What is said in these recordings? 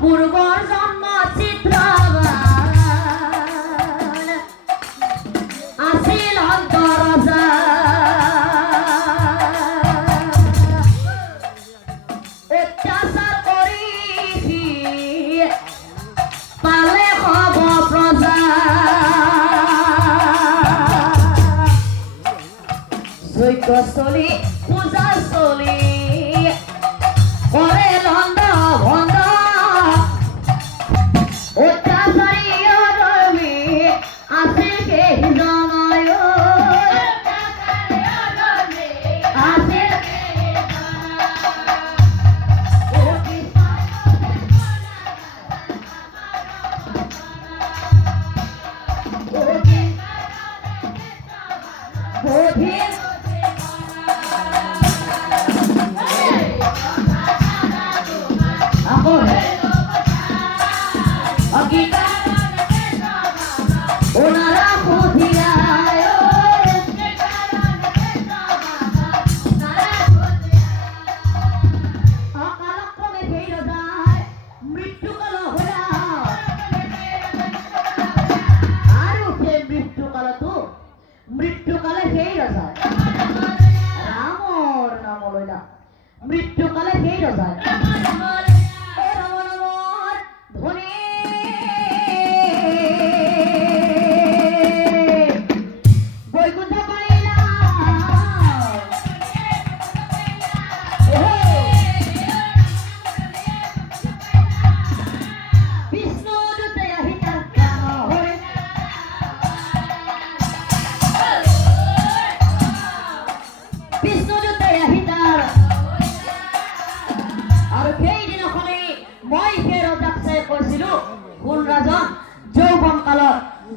পূর্বর জন্ম চিত্রবান আছিল অন্তরজা অত্যাচার করি পালে হব প্রজা যজ্ঞস্থলী পূজাস্থলী করে লন্ড ভণ্ড অত্যাচারী রবি আছিল সেই জনয় আছিল গভীর ওনারা পুথিরায় অকালক্রমে সেই রোজায় মৃত্যুকাল হইয়া আৰু সেই মৃত্যুকালতো মৃত্যুকালে সেই ৰোজায় ৰামৰ নাম লইলা মৃত্যুকালে সেই ৰোজায়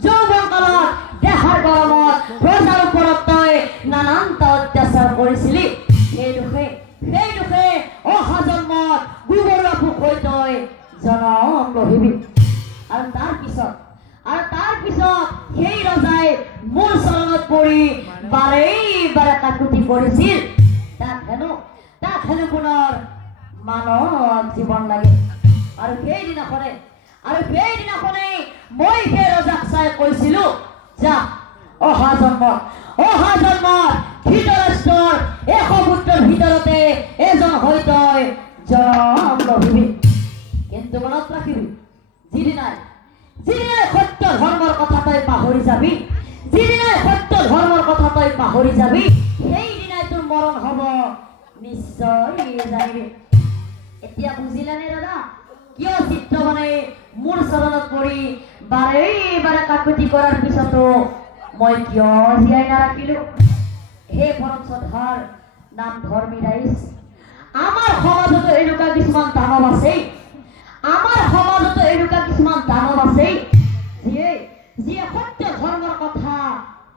যৌবন কালত দেহাৰ গৰমত প্ৰজাৰ ওপৰত তই নানানটা অত্যাচাৰ কৰিছিলি সেই দুখে অহা জন্মত গুৰুবৰুৱা ভোক হৈ তই জনম লভিবি আৰু তাৰ পিছত সেই ৰজাই মোৰ চৰণত পৰি বাৰে কাকুতি কৰিছিল তাক হেনো পুনৰ মানৱ জীৱন লাগে আৰু সেইদিনাখনে মই সেই ৰজাক চাই কৈছিলো যা অহা জন্মত ধৃতৰাষ্ট্ৰৰ 100 পুত্ৰৰ ভিতৰতে এজন হৈ তই জনম লভিবি কিন্তু মনত ৰাখিবি যিদিনাই সত্য ধৰ্মৰ কথা তই পাহৰি যাবি সেইদিনাই তোৰ মৰণ হ'ব নিশ্চয় জানিবি এতিয়া বুজিলানে দাদা কিয় চিত্ৰ বনাই মোৰ চৰণত পৰি বাৰে কাকুতি কৰাৰ পিছতো মই কিয় জীয়াই নাৰাখিলো হে পৰম শ্ৰদ্ধাৰ নাম ধৰ্মী ৰাইজ আমাৰ সমাজতো এনেকুৱা কিছুমান দানৱ আছে যিয়ে সত্য ধৰ্মৰ কথা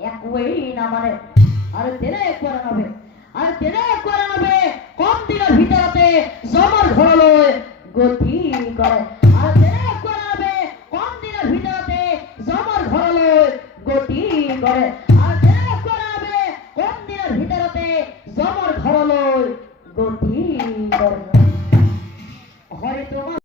একোৱেই নামানে আৰু তেনে কৰে কম দিনৰ ভিতৰতে জমৰ ঘৰলৈ গতি কৰে আৰু তেনে কৰে কম দিনৰ ভিতৰতে জমৰ ঘৰলৈ গতি কৰে আৰু তেনে কৰে কম দিনৰ ভিতৰতে জমৰ ঘৰলৈ গতি কৰে হয়তো